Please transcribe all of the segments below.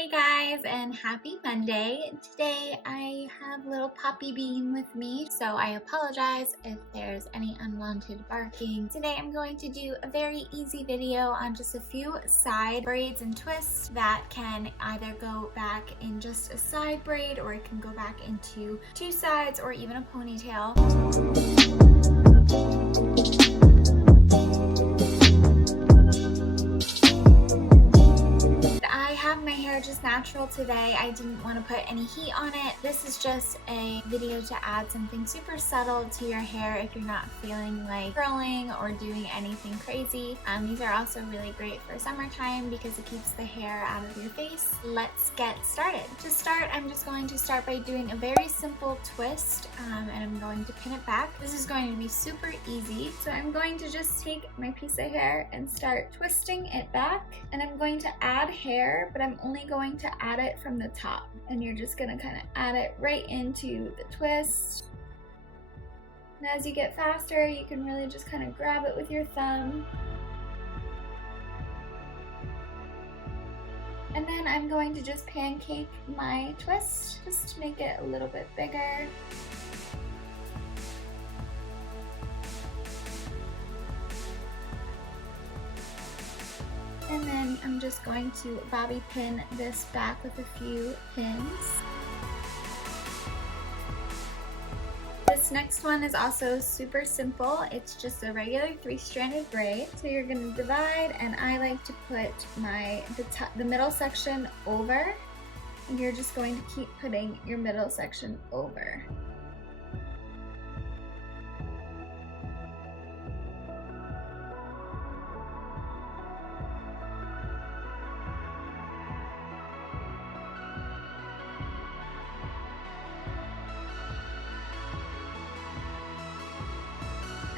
Hey guys, and happy Monday. Today I have little Poppy Bean with me, so I apologize if there's any unwanted barking. Today I'm going to do a very easy video on just a few side braids and twists that can either go back in just a side braid, or it can go back into two sides, or even a ponytail. Just natural today. I didn't want to put any heat on it. This is just a video to add something super subtle to your hair if you're not feeling like curling or doing anything crazy. These are also really great for summertime because it keeps the hair out of your face. Let's get started. To start, I'm just going to start by doing a very simple twist, and I'm going to pin it back. This is going to be super easy. So I'm going to just take my piece of hair and start twisting it back, and I'm going to add hair, but I'm only going to add it from the top, and you're just going to kind of add it right into the twist. And as you get faster, you can really just kind of grab it with your thumb. And then I'm going to just pancake my twist just to make it a little bit bigger. And then I'm just going to bobby pin this back with a few pins. This next one is also super simple. It's just a regular 3-stranded braid. So you're going to divide, and I like to put the middle section over. And you're just going to keep putting your middle section over.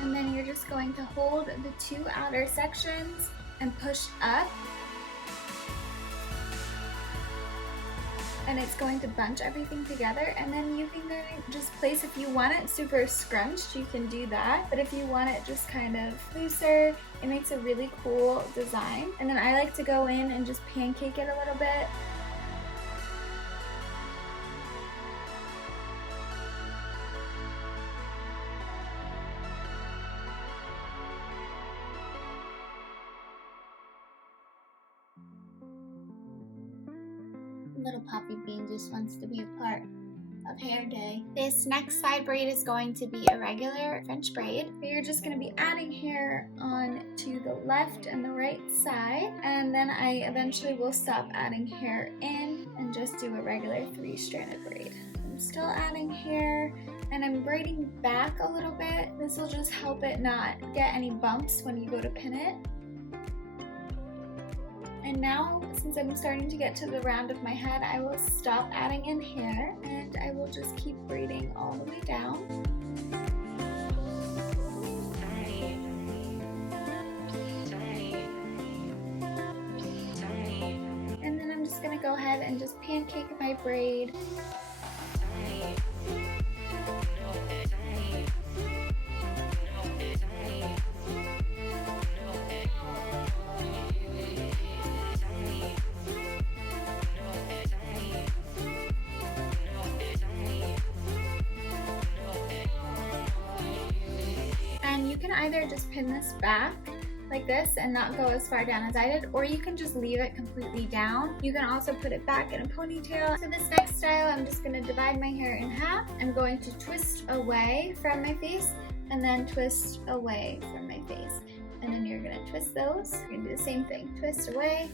And then you're just going to hold the two outer sections and push up. And it's going to bunch everything together, and then you can just place, if you want it super scrunched, you can do that. But if you want it just kind of looser, it makes a really cool design. And then I like to go in and just pancake it a little bit. Little Poppy Bean just wants to be a part of hair day. This next side braid is going to be a regular French braid. You're just going to be adding hair on to the left and the right side, and then I eventually will stop adding hair in and just do a regular 3-stranded braid. I'm still adding hair, and I'm braiding back a little bit. This will just help it not get any bumps when you go to pin it. And now, since I'm starting to get to the round of my head, I will stop adding in hair, and I will just keep braiding all the way down. And then I'm just going to go ahead and just pancake my braid. And you can either just pin this back like this and not go as far down as I did, or you can just leave it completely down. You can also put it back in a ponytail. So this next style, I'm just going to divide my hair in half. I'm going to twist away from my face, and then twist away from my face. And then you're going to twist those. You're going to do the same thing. Twist away,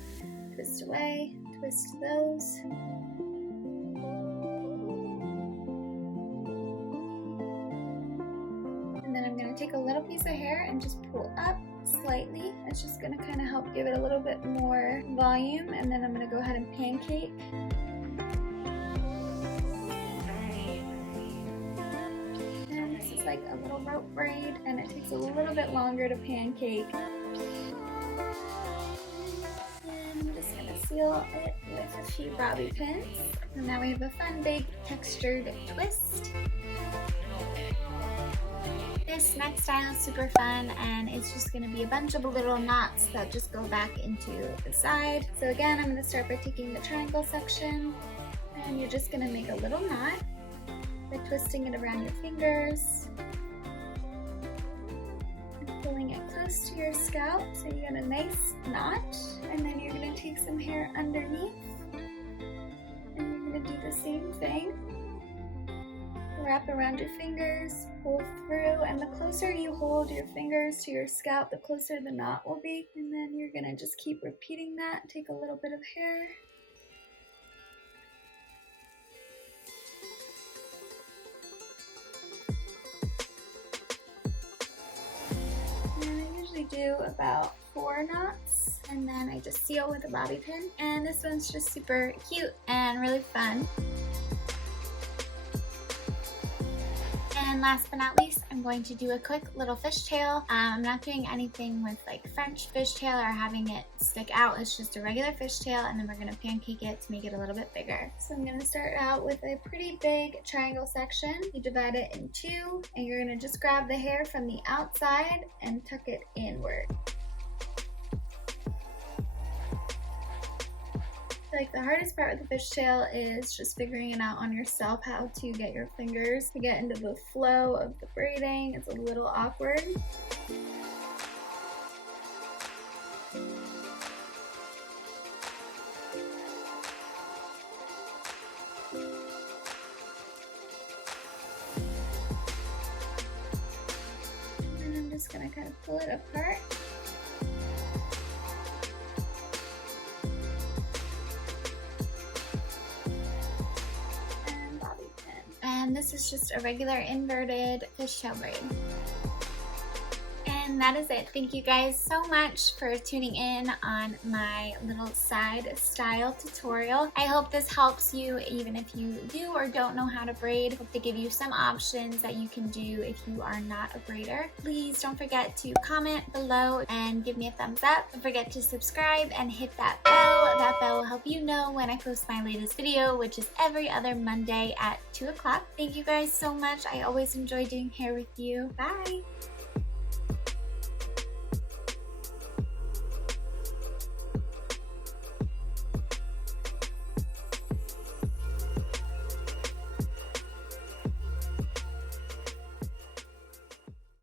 twist away, twist those. And then I'm going to take a little piece of hair and just pull up slightly. It's just going to kind of help give it a little bit more volume. And then I'm going to go ahead and pancake. And this is like a little rope braid, and it takes a little bit longer to pancake. And I'm just going to seal it with a few bobby pins. And now we have a fun big textured twist. This next style is super fun, and it's just going to be a bunch of little knots that just go back into the side. So again, I'm going to start by taking the triangle section, and you're just going to make a little knot by twisting it around your fingers and pulling it close to your scalp so you get a nice knot. And then you're going to take some hair underneath, and you're going to do the same thing. Wrap around your fingers, pull through, and the closer you hold your fingers to your scalp, the closer the knot will be. And then you're gonna just keep repeating that. Take a little bit of hair. And I usually do about 4 knots, and then I just seal with a bobby pin. And this one's just super cute and really fun. And last but not least, I'm going to do a quick little fishtail. I'm not doing anything with like French fishtail or having it stick out. It's just a regular fishtail, and then we're going to pancake it to make it a little bit bigger. So I'm going to start out with a pretty big triangle section. You divide it in 2, and you're going to just grab the hair from the outside and tuck it inward. Like the hardest part with the fishtail is just figuring it out on yourself, how to get your fingers to get into the flow of the braiding. It's a little awkward. And I'm just gonna kind of pull it apart. And this is just a regular inverted fishtail braid. And that is it. Thank you guys so much for tuning in on my little side style tutorial. I hope this helps you even if you do or don't know how to braid. I hope to give you some options that you can do if you are not a braider. Please don't forget to comment below and give me a thumbs up. Don't forget to subscribe and hit that bell. That bell will help you know when I post my latest video, which is every other Monday at 2 o'clock. Thank you guys so much. I always enjoy doing hair with you. Bye!